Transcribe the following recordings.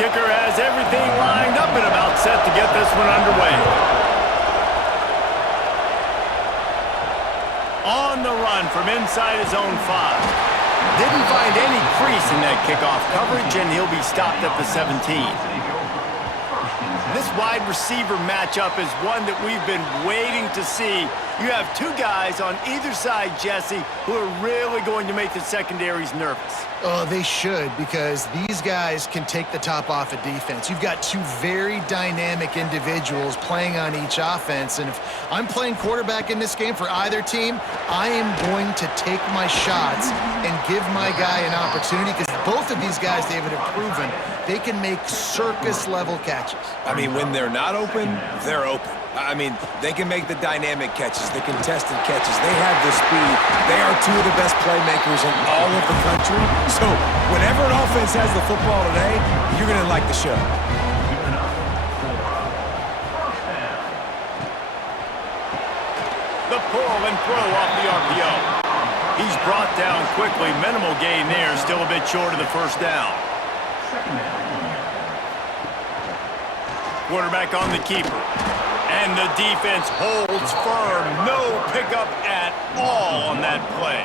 kicker has everything lined up and about set to get this one underway. On the run from inside his own 5. Didn't find any crease in that kickoff coverage, and he'll be stopped at the 17. This wide receiver matchup is one that we've been waiting to see. You have two guys on either side, Jesse, who are really going to make the secondaries nervous. Oh, they should, because these guys can take the top off of defense. You've got two very dynamic individuals playing on each offense, and if I'm playing quarterback in this game for either team, I am going to take my shots and give my guy an opportunity, because both of these guys, David, have proven they can make circus-level catches. I mean, when they're not open, they're open. I mean, they can make the dynamic catches, the contested catches. They have the speed. They are two of the best playmakers in all of the country. So whenever an offense has the football today, you're going to like the show. The pull and throw off the RPO. He's brought down quickly. Minimal gain there. Still a bit short of the first down. Quarterback on the keeper. And the defense holds firm. No pickup at all on that play.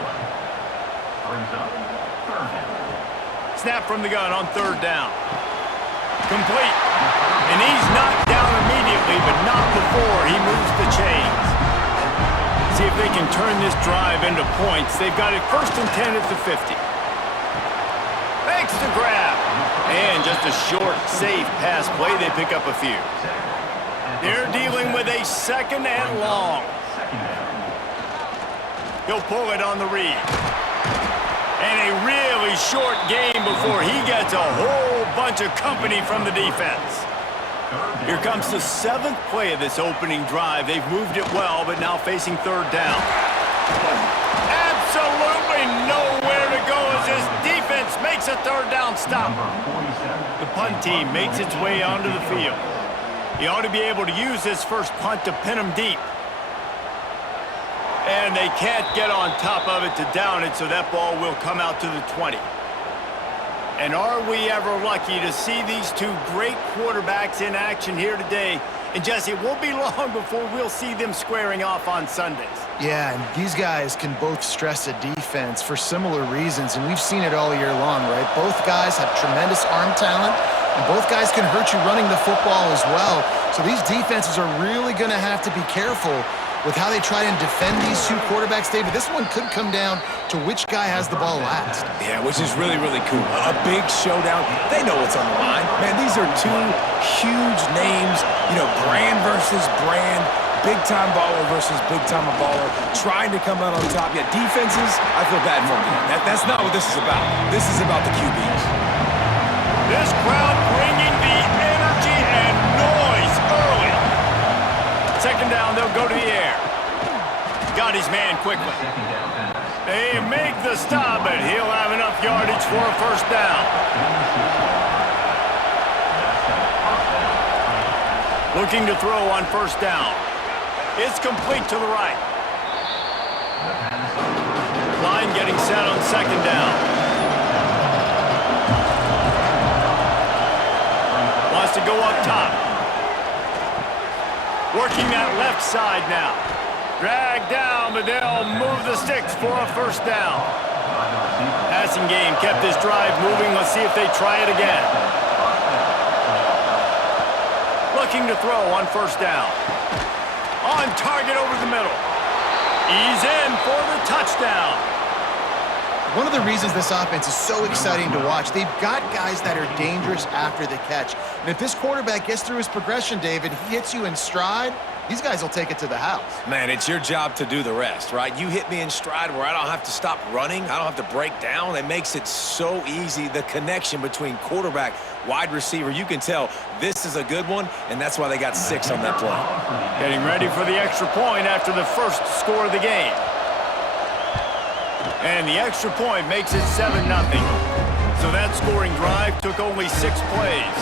Snap from the gun on third down. Complete. And he's knocked down immediately, but not before he moves the chains. See if they can turn this drive into points. They've got it 1st and 10 at the 50. Makes the grab. And just a short, safe pass play. They pick up a few. They're dealing with a 2nd and long. He'll pull it on the read. And a really short game before he gets a whole bunch of company from the defense. Here comes the 7th play of this opening drive. They've moved it well, but now facing third down. Absolutely nowhere to go as this defense makes a third down stop. The punt team makes its way onto the field. He ought to be able to use this first punt to pin him deep. And they can't get on top of it to down it, so that ball will come out to the 20. And are we ever lucky to see these two great quarterbacks in action here today? And Jesse, it won't be long before we'll see them squaring off on Sundays. Yeah, and these guys can both stress a defense for similar reasons, and we've seen it all year long, right? Both guys have tremendous arm talent, and both guys can hurt you running the football as well. So these defenses are really going to have to be careful with how they try and defend these two quarterbacks, David. This one could come down to which guy has the ball last. Yeah, which is really, really cool. A big showdown. They know what's on the line. Man, these are two huge names, you know, brand versus brand, big-time baller versus big-time baller, trying to come out on top. Yeah, defenses, I feel bad for them. That's not what this is about. This is about the QBs. This crowd bringing the energy and noise early. 2nd down, they'll go to the air. Got his man quickly. They make the stop, but he'll have enough yardage for a first down. Looking to throw on first down. It's complete to the right. Line getting set on 2nd down. Wants to go up top. Working that left side now. Dragged down, but they'll move the sticks for a first down. Passing game kept this drive moving. Let's see if they try it again. Looking to throw on first down. On target over the middle. He's in for the touchdown. One of the reasons this offense is so exciting to watch, they've got guys that are dangerous after the catch. And if this quarterback gets through his progression, David, he hits you in stride, these guys will take it to the house. Man, it's your job to do the rest, right? You hit me in stride where I don't have to stop running. I don't have to break down. It makes it so easy. The connection between quarterback, wide receiver, you can tell this is a good one, and that's why they got 6 on that play. Getting ready for the extra point after the first score of the game. And the extra point makes it 7-0. So that scoring drive took only 6 plays.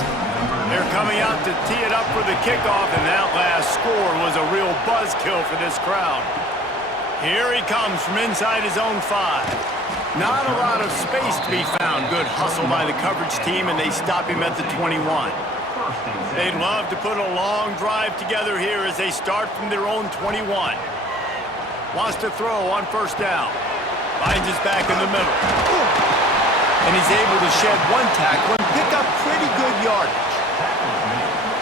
They're coming out to tee it up for the kickoff, and that last score was a real buzzkill for this crowd. Here he comes from inside his own 5. Not a lot of space to be found. Good hustle by the coverage team, and they stop him at the 21. They'd love to put a long drive together here as they start from their own 21. Wants to throw on first down. Finds his back in the middle. And he's able to shed one tackle and pick up pretty good yardage.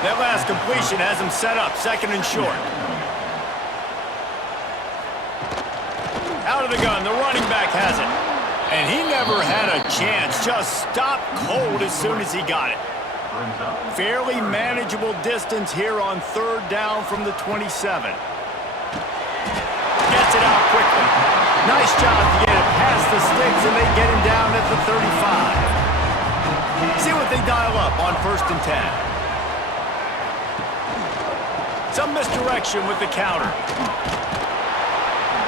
That last completion has him set up, second and short. Out of the gun, the running back has it. And he never had a chance, just stopped cold as soon as he got it. Fairly manageable distance here on third down from the 27. Gets it out quickly. Nice job to get it past the sticks, and they get him down at the 35. See what they dial up on first and 10. Some misdirection with the counter.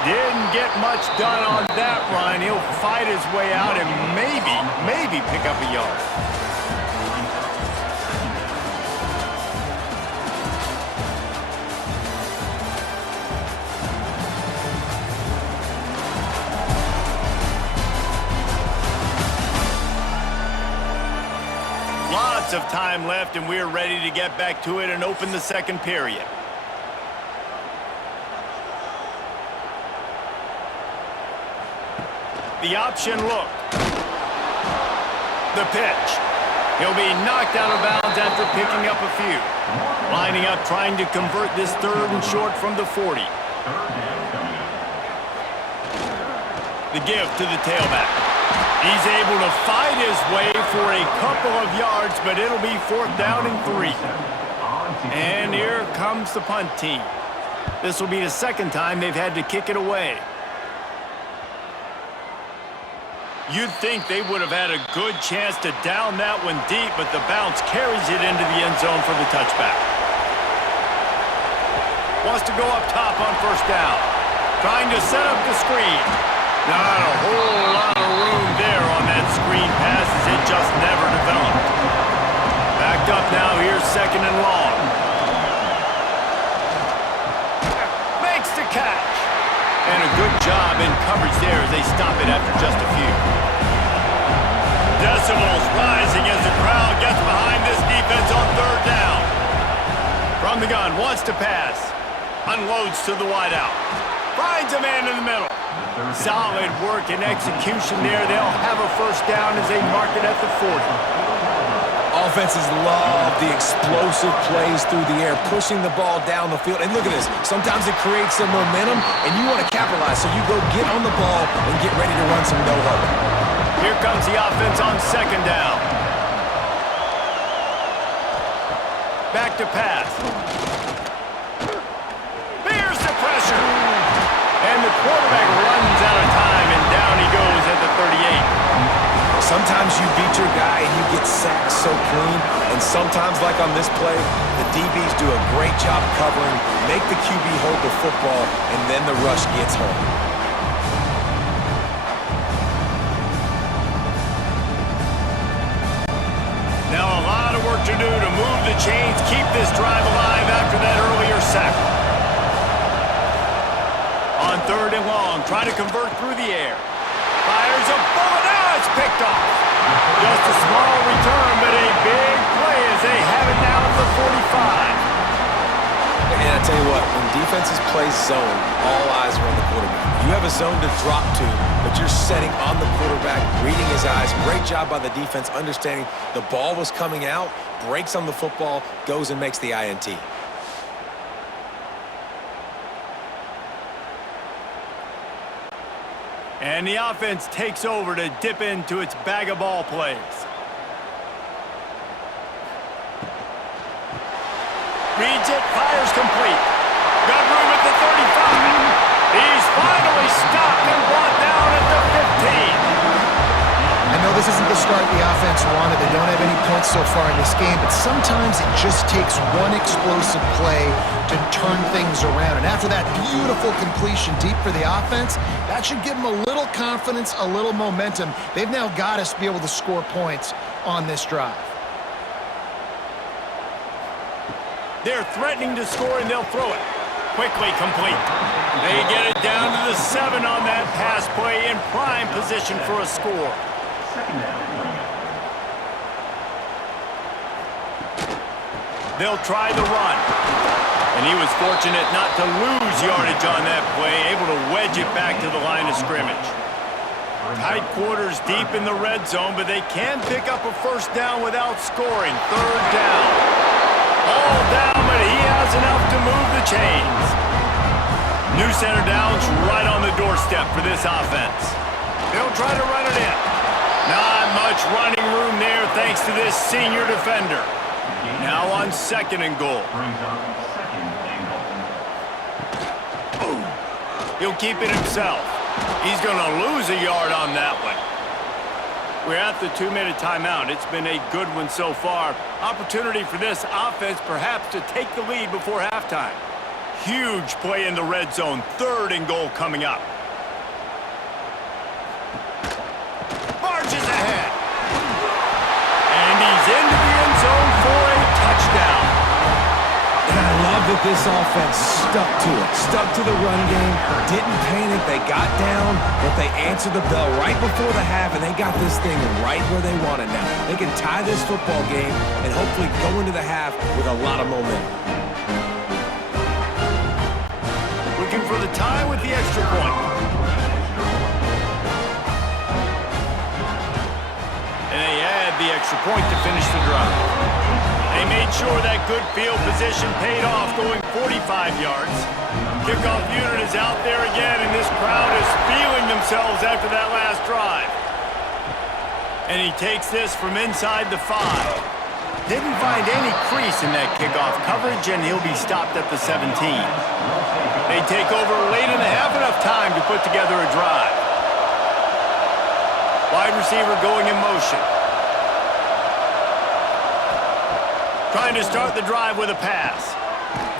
Didn't get much done on that run. He'll fight his way out and maybe pick up a yard. Lots of time left, and we're ready to get back to it and open the second period. The option look. The pitch. He'll be knocked out of bounds after picking up a few. Lining up, trying to convert this third and short from the 40. The give to the tailback. He's able to fight his way for a couple of yards, but it'll be fourth down and 3. And here comes the punt team. This will be the second time they've had to kick it away. You'd think they would have had a good chance to down that one deep, but the bounce carries it into the end zone for the touchback. Wants to go up top on first down. Trying to set up the screen. Not a whole lot of room there on that screen pass as it just never developed. Backed up now, here's second and long. Makes the catch. And a good job in coverage there as they stop it after just a few. Decimals rising as the crowd gets behind this defense on third down. From the gun, wants to pass. Unloads to the wideout. Finds a man in the middle. Solid work and execution there. They'll have a first down as they mark it at the 40. Offenses love the explosive plays through the air, pushing the ball down the field. And look at this. Sometimes it creates some momentum, and you want to capitalize, so you go get on the ball and get ready to run some no-huddle. Here comes the offense on second down. Back to pass. Here's the pressure. And the quarterback runs out of time, and down he goes at the 38. Sometimes you beat your guy and you get sacked so clean, and sometimes, like on this play, the DBs do a great job covering, make the QB hold the football, and then the rush gets home. Now a lot of work to do to move the chains, keep this drive alive after that earlier sack. On third and long, trying to convert through the air. Fires a bullet. It's picked off. Just a small return, but a big play as they have it now at the 45. And I tell you what, when defenses play zone, all eyes are on the quarterback. You have a zone to drop to, but you're setting on the quarterback, reading his eyes. Great job by the defense, understanding the ball was coming out, breaks on the football, goes and makes the INT. And the offense takes over to dip into its bag of ball plays. Reads it, fires complete. Got room at the 35. He's finally stopped and brought down at the 15. I know this isn't the start the offense wanted. They don't have any points so far in this game, but sometimes it just takes one explosive play to turn things around. And after that beautiful completion deep for the offense, that should give them a little confidence, a little momentum. They've now got us to be able to score points on this drive. They're threatening to score, and they'll throw it. Quickly complete. They get it down to the 7. 7 on that pass play, in prime position for a score. They'll try the run. And he was fortunate not to lose yardage on that play, able to wedge it back to the line of scrimmage. Tight quarters deep in the red zone, but they can pick up a first down without scoring. Third down. All down, but he has enough to move the chains. New center down's right on the doorstep for this offense. They'll try to run it in. Not much running room there thanks to this senior defender. Now on 2nd and goal. He'll keep it himself. He's going to lose a yard on that one. We're at the 2-minute timeout. It's been a good one so far. Opportunity for this offense perhaps to take the lead before halftime. Huge play in the red zone. 3rd and goal coming up. Marches ahead. And he's into the end zone for a touchdown. And I love that this offense stuck to it. Stuck to the run game, didn't panic. They got down, but they answered the bell right before the half, and they got this thing right where they want it now. They can tie this football game and hopefully go into the half with a lot of momentum. Looking for the tie with the extra point. And they add the extra point to finish the drive. They made sure that good field position paid off, going 45 yards. Kickoff unit is out there again, and this crowd is feeling themselves after that last drive. And he takes this from inside the 5. Didn't find any crease in that kickoff coverage, and he'll be stopped at the 17. They take over late in the half, enough time to put together a drive. Wide receiver going in motion. Trying to start the drive with a pass.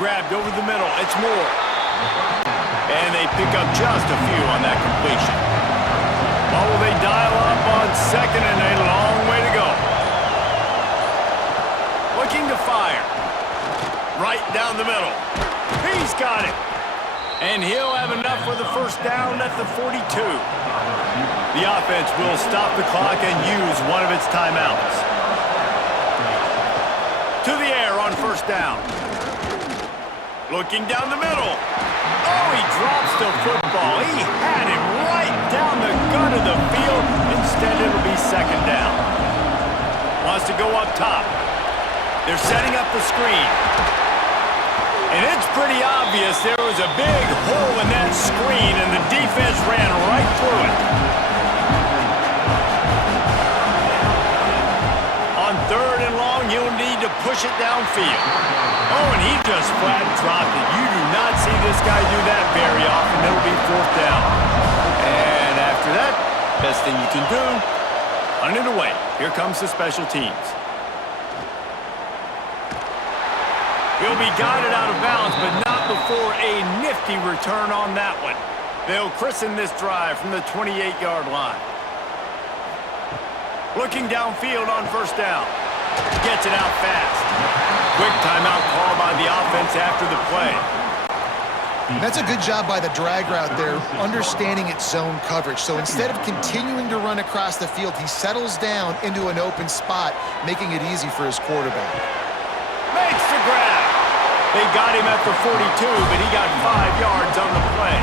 Grabbed over the middle. It's Moore. And they pick up just a few on that completion. What will they dial up on 2nd and a long way to go? Looking to fire. Right down the middle. He's got it. And he'll have enough for the first down at the 42. The offense will stop the clock and use one of its timeouts. To the air on 1st down. Looking down the middle. Oh, he drops the football. He had him right down the gut of the field. Instead, it'll be 2nd down. Wants to go up top. They're setting up the screen. And it's pretty obvious there was a big hole in that screen, and the defense ran right through it. On 3rd and long, he'll need to push it downfield. Oh, and he just flat dropped it. You do not see this guy do that very often. It'll be 4th down. And after that, best thing you can do, punt it away. Here comes the special teams. He'll be guided out of bounds, but not before a nifty return on that one. They'll christen this drive from the 28-yard line. Looking downfield on 1st down. Gets it out fast. Quick timeout call by the offense after the play. That's a good job by the drag route there, understanding its zone coverage. So instead of continuing to run across the field, he settles down into an open spot, making it easy for his quarterback. Makes the grab. They got him at the 42, but he got 5 yards on the play.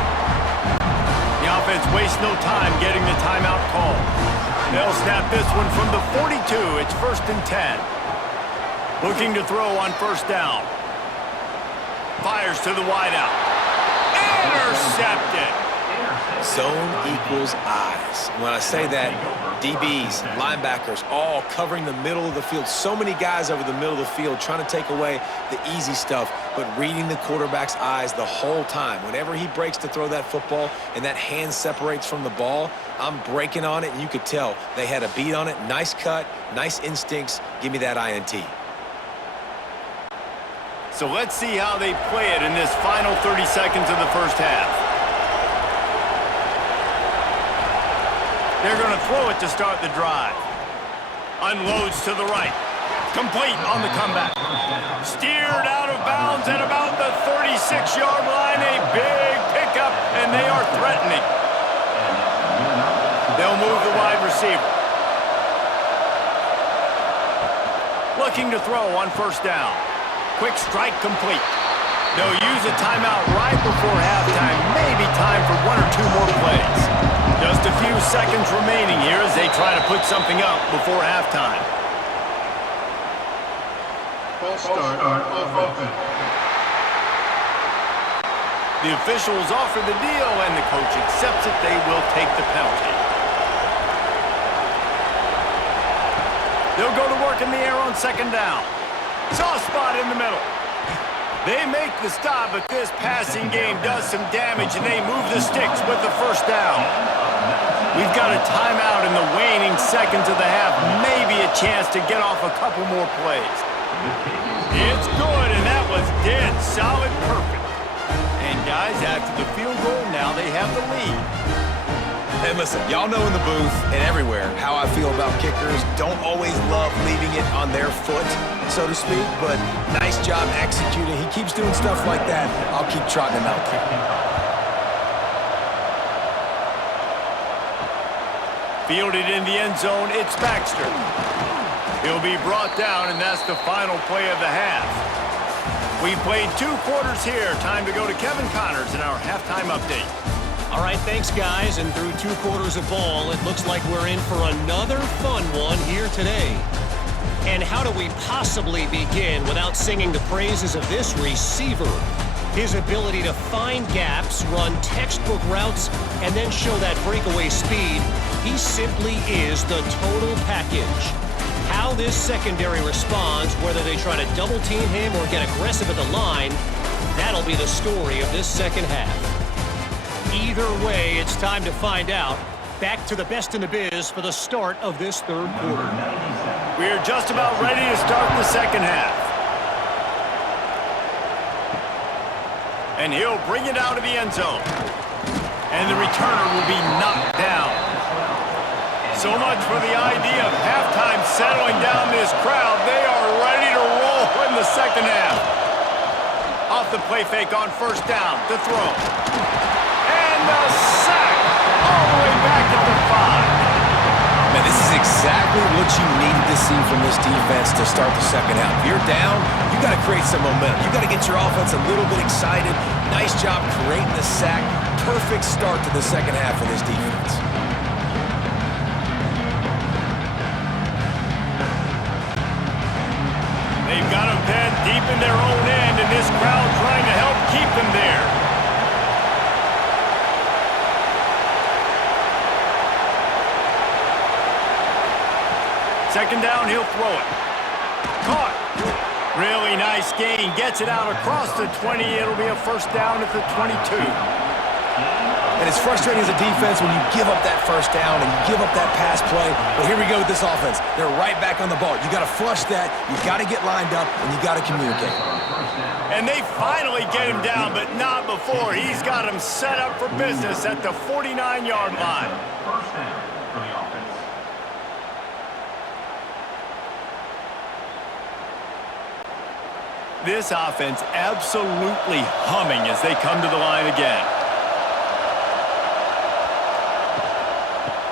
The offense wastes no time getting the timeout call. They'll snap this one from the 42. It's 1st and 10. Looking to throw on 1st down. Fires to the wideout. Intercepted. Zone equals eyes. When I say that, DBs, linebackers, all covering the middle of the field. So many guys over the middle of the field trying to take away the easy stuff, but reading the quarterback's eyes the whole time. Whenever he breaks to throw that football and that hand separates from the ball, I'm breaking on it, and you could tell they had a beat on it. Nice cut, nice instincts. Give me that INT. So let's see how they play it in this final 30 seconds of the first half. They're going to throw it to start the drive. Unloads to the right. Complete on the comeback. Steered out of bounds at about the 36-yard line. A big pickup, and they are threatening. receiver. Looking to throw on first down. Quick strike complete. They'll use a timeout right before halftime. Maybe time for one or two more plays. Just a few seconds remaining here as they try to put something up before halftime. False start on offense. The officials offer the deal, and the coach accepts it. They will take the penalty. They'll go to work in the air on second down. Soft spot in the middle. They make the stop, but this passing game does some damage, and they move the sticks with the first down. We've got a timeout in the waning seconds of the half. Maybe a chance to get off a couple more plays. It's good, and that was dead solid perfect. And guys, after the field goal, now they have the lead. And listen, y'all know in the booth and everywhere how I feel about kickers. Don't always love leaving it on their foot, so to speak, but nice job executing. He keeps doing stuff like that. I'll keep trotting him out there. Fielded in the end zone, it's Baxter. He'll be brought down, and that's the final play of the half. We've played 2 quarters here. Time to go to Kevin Connors in our halftime update. All right, thanks, guys. And through 2 quarters of ball, it looks like we're in for another fun one here today. And how do we possibly begin without singing the praises of this receiver? His ability to find gaps, run textbook routes, and then show that breakaway speed. He simply is the total package. How this secondary responds, whether they try to double-team him or get aggressive at the line, that'll be the story of this second half. Either way, it's time to find out. Back to the best in the biz for the start of this third quarter. We're just about ready to start the second half. And he'll bring it out of the end zone. And the returner will be knocked down. So much for the idea of halftime settling down this crowd. They are ready to roll in the second half. Off the play fake on first down, the throw. And the sack all the way back at the 5. Man, this is exactly what you needed to see from this defense to start the second half. If you're down, you got to create some momentum. You got to get your offense a little bit excited. Nice job creating the sack. Perfect start to the second half for this defense. They've got them pinned deep in their own end, and this crowd trying to help keep them there. Second down, he'll throw it. Caught. Really nice gain. Gets it out across the 20. It'll be a first down at the 22. And it's frustrating as a defense when you give up that first down and you give up that pass play. But here we go with this offense. They're right back on the ball. You got to flush that. You got to get lined up, and you got to communicate. And they finally get him down, but not before. He's got him set up for business at the 49-yard line. First down for the offense. This offense absolutely humming as they come to the line again.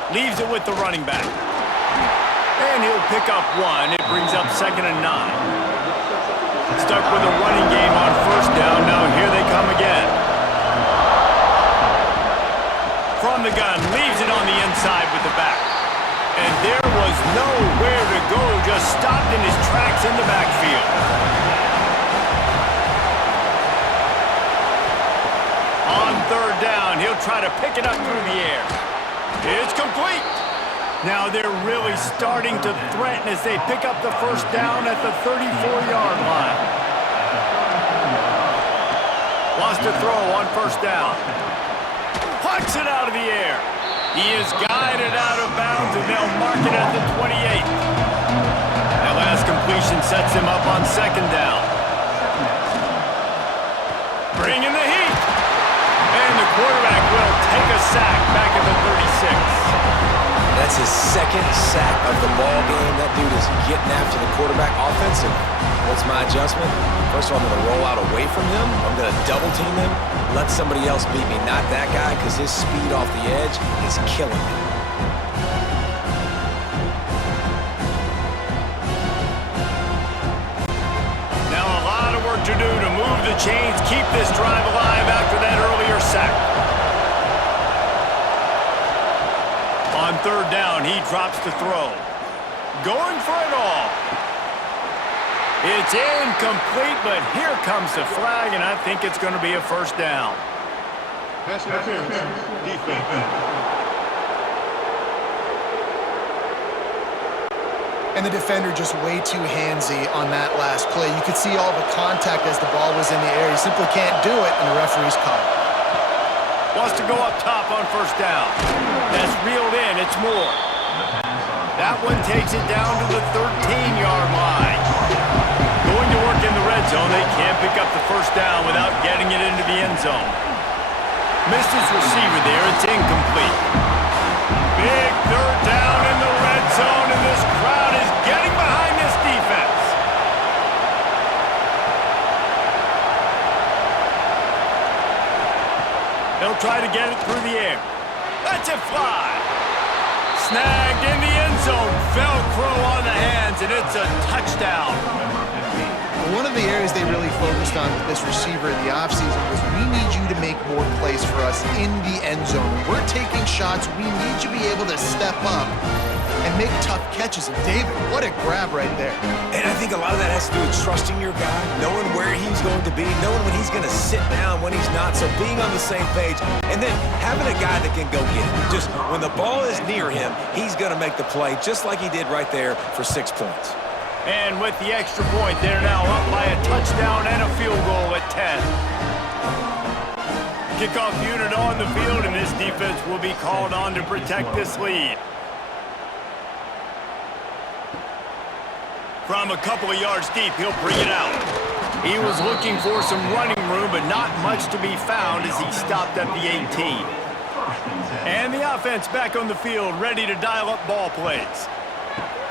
Leaves it with the running back. And he'll pick up 1. It brings up 2nd and 9. Stuck with a running game on first down. Now here they come again. From the gun, leaves it on the inside with the back. And there was nowhere to go. Just stopped in his tracks in the backfield. On third down, he'll try to pick it up through the air. It's complete. Now they're really starting to threaten as they pick up the first down at the 34-yard line. Wants to throw on first down. Plucks it out of the air. He is guided out of bounds, and they'll mark it at the 28. That last completion sets him up on second down. Bringing the heat. And the quarterback will take a sack back at the 36. That's his second sack of the ball game. That dude is getting after the quarterback offensive. What's my adjustment? First of all, I'm going to roll out away from him. I'm going to double team him. Let somebody else beat me, not that guy, because his speed off the edge is killing me. the chains, keep this drive alive after that earlier sack. On third down, he drops to throw. Going for it all. It's incomplete, but here comes the flag, and I think it's going to be a first down. Pass interference. Defense. And the defender just way too handsy on that last play. You could see all the contact as the ball was in the air. He simply can't do it, and the referee's caught it. Wants to go up top on first down. That's reeled in. It's Moore. That one takes it down to the 13-yard line. Going to work in the red zone. They can't pick up the first down without getting it into the end zone. Missed his receiver there. It's incomplete. Big third down in the red zone, and this crowd is getting behind this defense. They'll try to get it through the air. That's it fly. Snagged in the end zone. Velcro on the hands, and it's a touchdown. One of the areas they really focused on with this receiver in the offseason was we need you to make more plays for us in the end zone. When we're taking shots, we need you to be able to step up and make tough catches. And David, what a grab right there. And I think a lot of that has to do with trusting your guy, knowing where he's going to be, knowing when he's going to sit down, when he's not, so being on the same page, and then having a guy that can go get it. Just when the ball is near him, he's going to make the play, just like he did right there for 6 points. And with the extra point, they're now up by a touchdown and a field goal at 10. Kickoff unit on the field, and this defense will be called on to protect this lead. From a couple of yards deep, he'll bring it out. He was looking for some running room, but not much to be found as he stopped at the 18. And the offense back on the field, ready to dial up ball plays.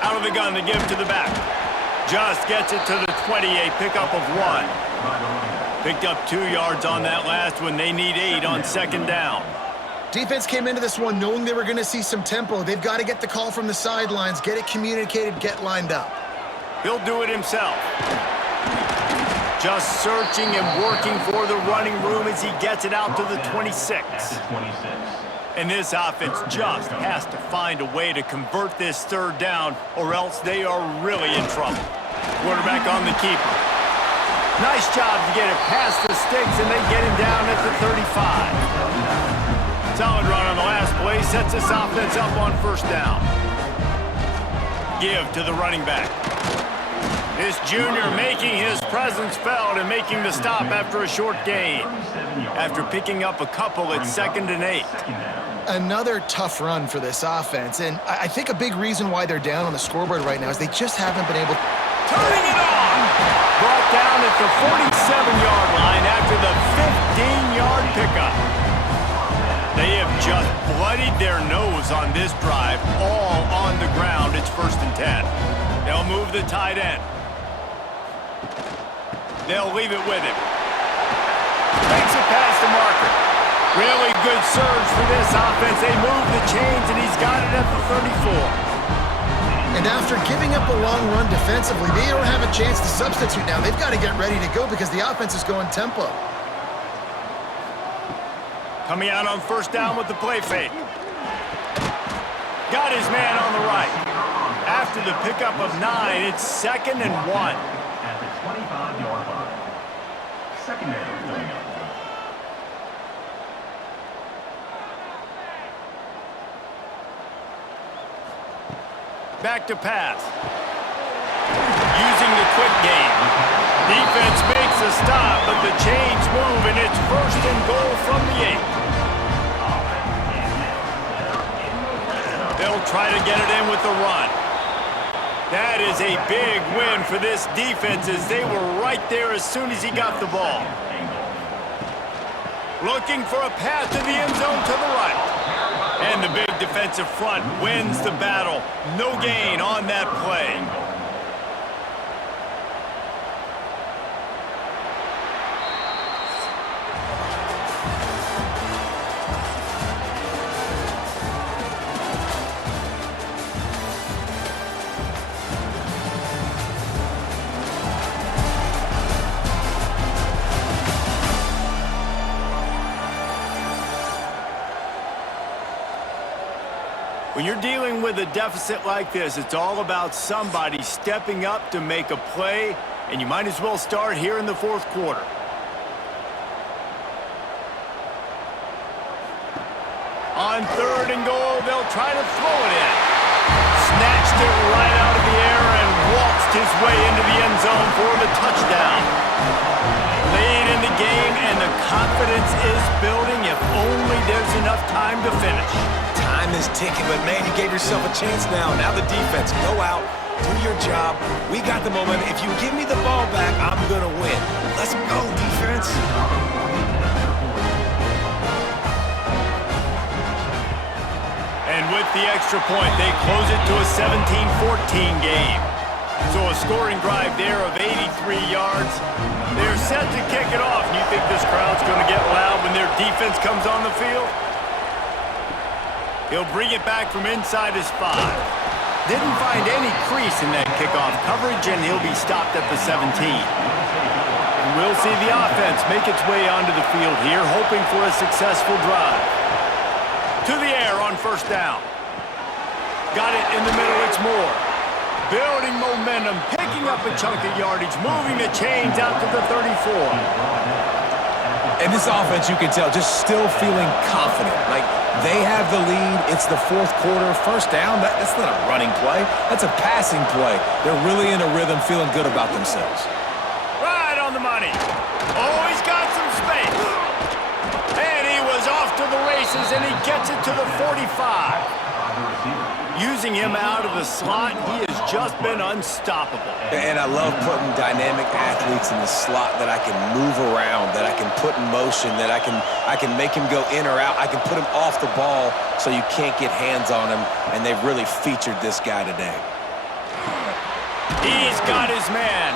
Out of the gun to give to the back. Just gets it to the 20, a pickup of 1. Picked up 2 yards on that last one. They need 8 on second down. Defense came into this one knowing they were going to see some tempo. They've got to get the call from the sidelines, get it communicated, get lined up. He'll do it himself. Just searching and working for the running room as he gets it out to the 26. And this offense just has to find a way to convert this third down, or else they are really in trouble. Quarterback on the keeper. Nice job to get it past the sticks, and they get him down at the 35. Solid run on the last play, sets this offense up on first down. Give to the running back. This junior making his presence felt and making the stop after a short gain. After picking up a couple at 2nd and 8. Another tough run for this offense, and I think a big reason why they're down on the scoreboard right now is they just haven't been able to... Turning it on! Brought down at the 47-yard line after the 15-yard pickup. They have just bloodied their nose on this drive, all on the ground. It's 1st and 10. They'll move the tight end. They'll leave it with him. Makes it past the marker. Really good surge for this offense. They move the chains, and he's got it at the 34. And after giving up a long run defensively, they don't have a chance to substitute now. They've got to get ready to go because the offense is going tempo. Coming out on first down with the play fake. Got his man on the right. After the pickup of 9, it's 2nd and 1. At the 25-yard line. Secondary. Back to pass. Using the quick game. Defense makes a stop, but the chains move, and it's 1st and goal from the 8. They'll try to get it in with the run. That is a big win for this defense as they were right there as soon as he got the ball. Looking for a pass to the end zone to the right. And the big defensive front wins the battle. No gain on that play. When you're dealing with a deficit like this, it's all about somebody stepping up to make a play, and you might as well start here in the fourth quarter. On 3rd and goal, they'll try to throw it in. Snatched it right out of the air and waltzed his way into the end zone for the touchdown. Late in the game, and the confidence is building if only there's enough time to finish. Time is ticking, but man, you gave yourself a chance now. Now the defense, go out, do your job. We got the moment. If you give me the ball back, I'm going to win. Let's go, defense. And with the extra point, they close it to a 17-14 game. So a scoring drive there of 83 yards. They're set to kick it off. And you think this crowd's going to get loud when their defense comes on the field? He'll bring it back from inside his 5. Didn't find any crease in that kickoff coverage, and he'll be stopped at the 17. And we'll see the offense make its way onto the field here, hoping for a successful drive. To the air on 1st down. Got it in the middle, it's Moore. Building momentum, picking up a chunk of yardage, moving the chains out to the 34. And this offense, you can tell, just still feeling confident. Like, they have the lead. It's the fourth quarter. 1st down, that's not a running play. That's a passing play. They're really in a rhythm, feeling good about themselves. Right on the money. Oh, he's got some space. And he was off to the races, and he gets it to the 45. Using him out of the slot, he has just been unstoppable. And I love putting dynamic athletes in the slot that I can move around, that I can put in motion, that I can make him go in or out. I can put him off the ball so you can't get hands on him, and they've really featured this guy today. He's got his man.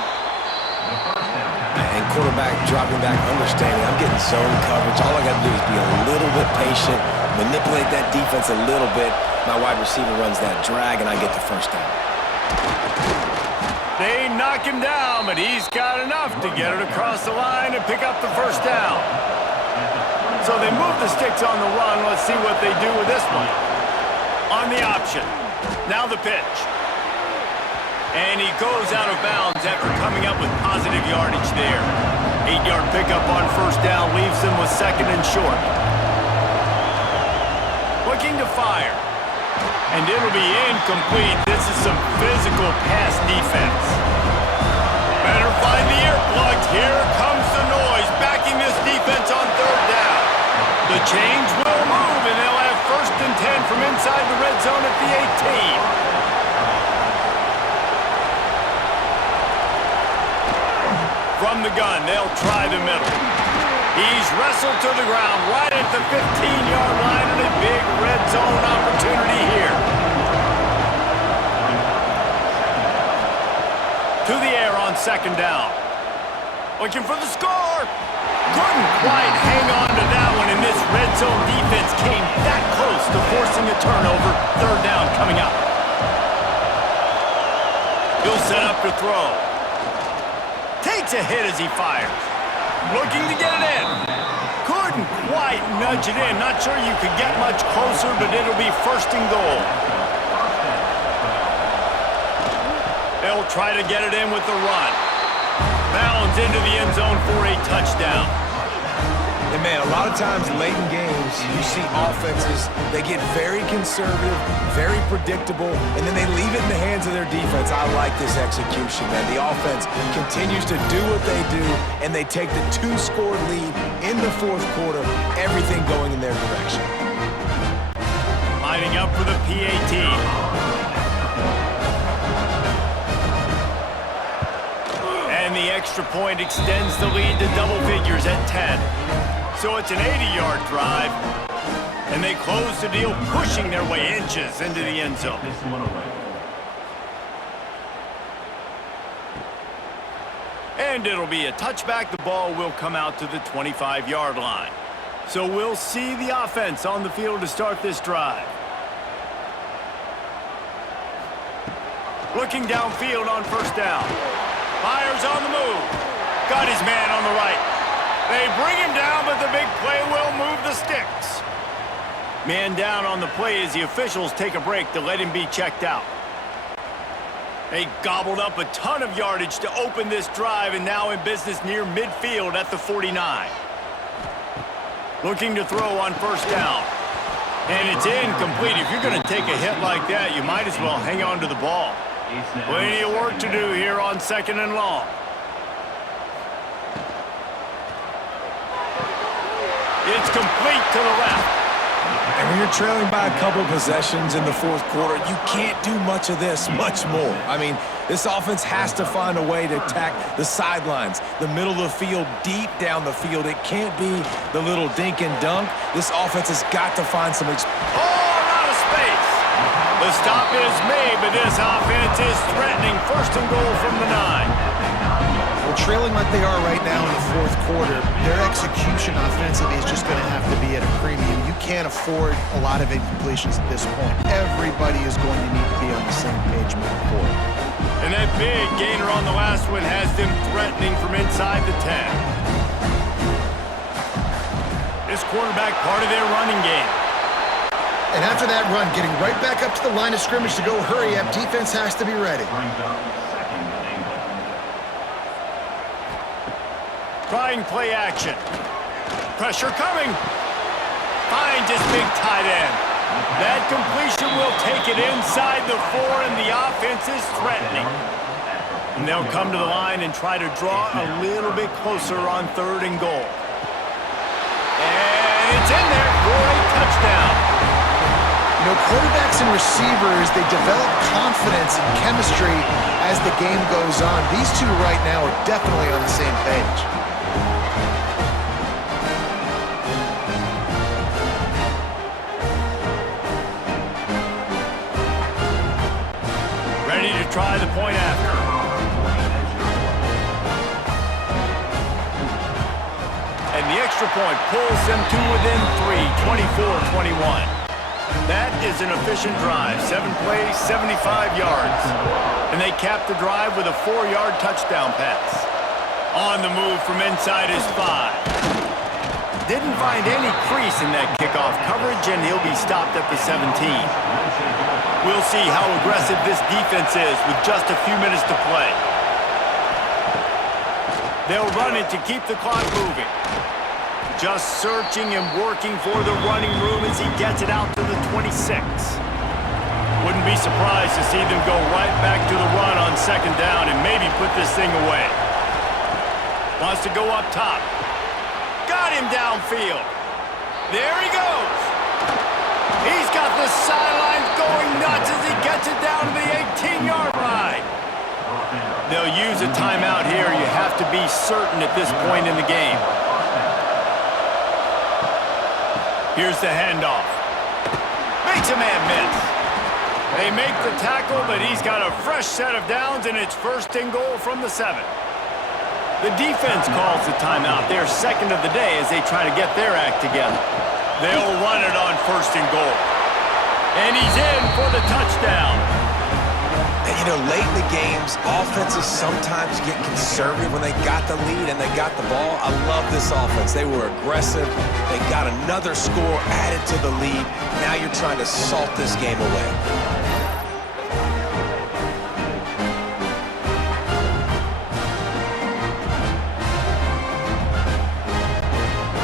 And quarterback dropping back, understanding I'm getting zone coverage. All I got to do is be a little bit patient, manipulate that defense a little bit. My wide receiver runs that drag, and I get the 1st down. They knock him down, but he's got enough to get it across the line and pick up the 1st down. So they move the sticks on the run. Let's see what they do with this one. On the option. Now the pitch. And he goes out of bounds after coming up with positive yardage there. 8-yard pickup on 1st down leaves them with 2nd and short. Looking to fire. And it'll be incomplete. This is some physical pass defense. Better find the earplugs. Here comes the noise, backing this defense on 3rd down. The chains will move, and they'll have 1st and 10 from inside the red zone at the 18. From the gun, they'll try the middle. He's wrestled to the ground right at the 15-yard line, and a big red zone opportunity here. To the air on 2nd down. Looking for the score. Couldn't quite hang on to that one, and this red zone defense came that close to forcing a turnover. 3rd down coming up. He'll set up to throw. Takes a hit as he fires. Looking to get it in. Couldn't quite nudge it in. Not sure you could get much closer, but it'll be 1st and goal. They'll try to get it in with the run. Bounds into the end zone for a touchdown. And man, a lot of times late in games, you see offenses, they get very conservative, very predictable, and then they leave it in the hands of their defense. I like this execution, man. The offense continues to do what they do, and they take the 2-score lead in the 4th quarter, everything going in their direction. Lining up for the PAT. And the extra point extends the lead to double figures at 10. So it's an 80-yard drive, and they close the deal, pushing their way inches into the end zone. And it'll be a touchback. The ball will come out to the 25-yard line. So we'll see the offense on the field to start this drive. Looking downfield on 1st down. Fires on the move. Got his man on the right. They bring him down, but the big play will move the sticks. Man down on the play as the officials take a break to let him be checked out. They gobbled up a ton of yardage to open this drive and now in business near midfield at the 49. Looking to throw on first down. And it's incomplete. If you're going to take a hit like that, you might as well hang on to the ball. Plenty of work to do here on 2nd and long. It's complete to the left. And when you're trailing by a couple possessions in the fourth quarter, you can't do much of this, much more. I mean, this offense has to find a way to attack the sidelines, the middle of the field, deep down the field. It can't be the little dink and dunk. This offense has got to find some... Oh, out of space. The stop is made, but this offense is threatening. 1st and goal from the 9. Well, trailing like they are right now in the fourth quarter, their execution offensively is just going to have to be at a premium. You can't afford a lot of incompletions at this point. Everybody is going to need to be on the same page moving forward. And that big gainer on the last one has them threatening from inside the 10. This quarterback part of their running game. And after that run, getting right back up to the line of scrimmage to go hurry up, defense has to be ready. Trying play action. Pressure coming. Finds his big tight end. That completion will take it inside the 4, and the offense is threatening. And they'll come to the line and try to draw a little bit closer on 3rd and goal. And it's in there for a touchdown. You know, quarterbacks and receivers, they develop confidence and chemistry as the game goes on. These two right now are definitely on the same page. Ready to try the point after. And the extra point pulls them to within 3, 24-21. That is an efficient drive. 7 plays, 75 yards. And they cap the drive with a 4-yard touchdown pass. On the move from inside his 5. Didn't find any crease in that kickoff coverage, and he'll be stopped at the 17. We'll see how aggressive this defense is with just a few minutes to play. They'll run it to keep the clock moving. Just searching and working for the running room as he gets it out to the 26. Wouldn't be surprised to see them go right back to the run on 2nd down and maybe put this thing away. Wants to go up top. Got him downfield. There he goes. He's got the sidelines going nuts as he gets it down to the 18-yard line. They'll use a timeout here. You have to be certain at this point in the game. Here's the handoff. Makes a man miss. They make the tackle, but he's got a fresh set of downs, and it's 1st and goal from the 7. The defense calls the timeout. They're 2nd of the day as they try to get their act together. They'll run it on 1st and goal. And he's in for the touchdown. And, you know, late in the games, offenses sometimes get conservative when they got the lead and they got the ball. I love this offense. They were aggressive. They got another score added to the lead. Now you're trying to salt this game away.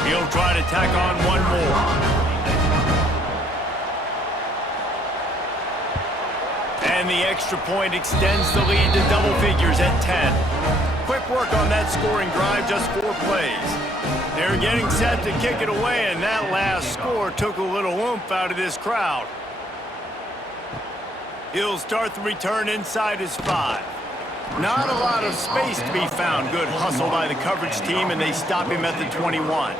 He'll try to tack on one more. And the extra point extends the lead to double figures at 10. Quick work on that scoring drive, just 4 plays. They're getting set to kick it away, and that last score took a little oomph out of this crowd. He'll start the return inside his 5. Not a lot of space to be found. Good hustle by the coverage team, and they stop him at the 21.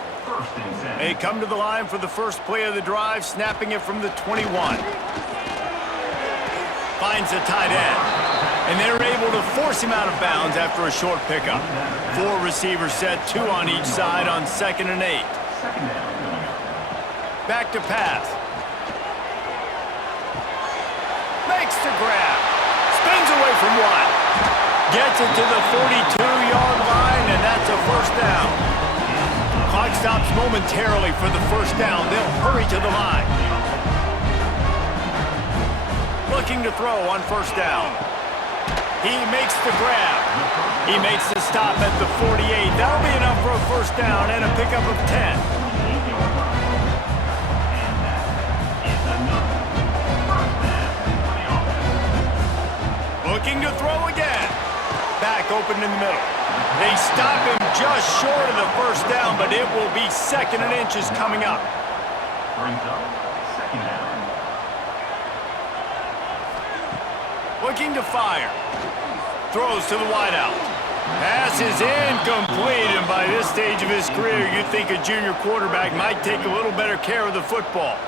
They come to the line for the first play of the drive, snapping it from the 21. Finds the tight end, and they're able to force him out of bounds after a short pickup. 4 receivers set, 2 on each side on 2nd and 8. Back to pass. Makes the grab. Spins away from 1. Gets it to the 42-yard line, and that's a 1st down. Clock stops momentarily for the 1st down. They'll hurry to the line. looking to throw on first down. He makes the grab. He makes the stop at the 48. That'll be enough for a first down and a pickup of 10. Looking to throw again. Back open in the middle. They stop him just short of the first down, but it will be 2nd and inches coming up. Brings up 2nd down. Looking to fire. Throws to the wideout. Pass is incomplete, and by this stage of his career, you'd think a junior quarterback might take a little better care of the football.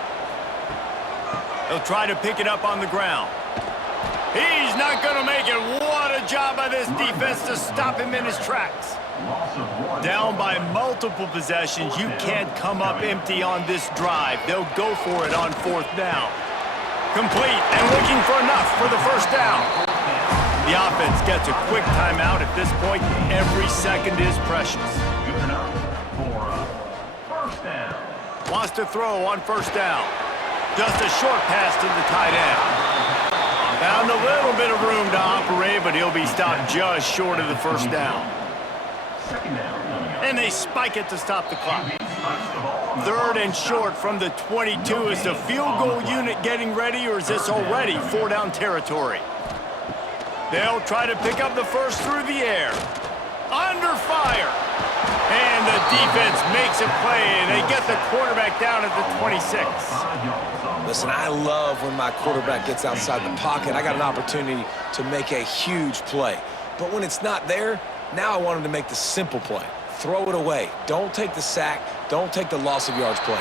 He'll try to pick it up on the ground. He's not going to make it. What a job by this defense to stop him in his tracks. Down by multiple possessions. You can't come up empty on this drive. They'll go for it on 4th down. Complete and looking for enough for the first down. The offense gets a quick timeout at this point. Every second is precious. Good enough for a first down. Wants to throw on first down. Just a short pass to the tight end. Found a little bit of room to operate, but he'll be stopped just short of the first down. 2nd down. And they spike it to stop the clock. 3rd and short from the 22. Is the field goal unit getting ready, or is this already 4-down territory? They'll try to pick up the first through the air. Under fire. And the defense makes a play, and they get the quarterback down at the 26. Listen, I love when my quarterback gets outside the pocket. I got an opportunity to make a huge play. But when it's not there, now I want him to make the simple play. Throw it away. Don't take the sack. Don't take the loss of yards plays.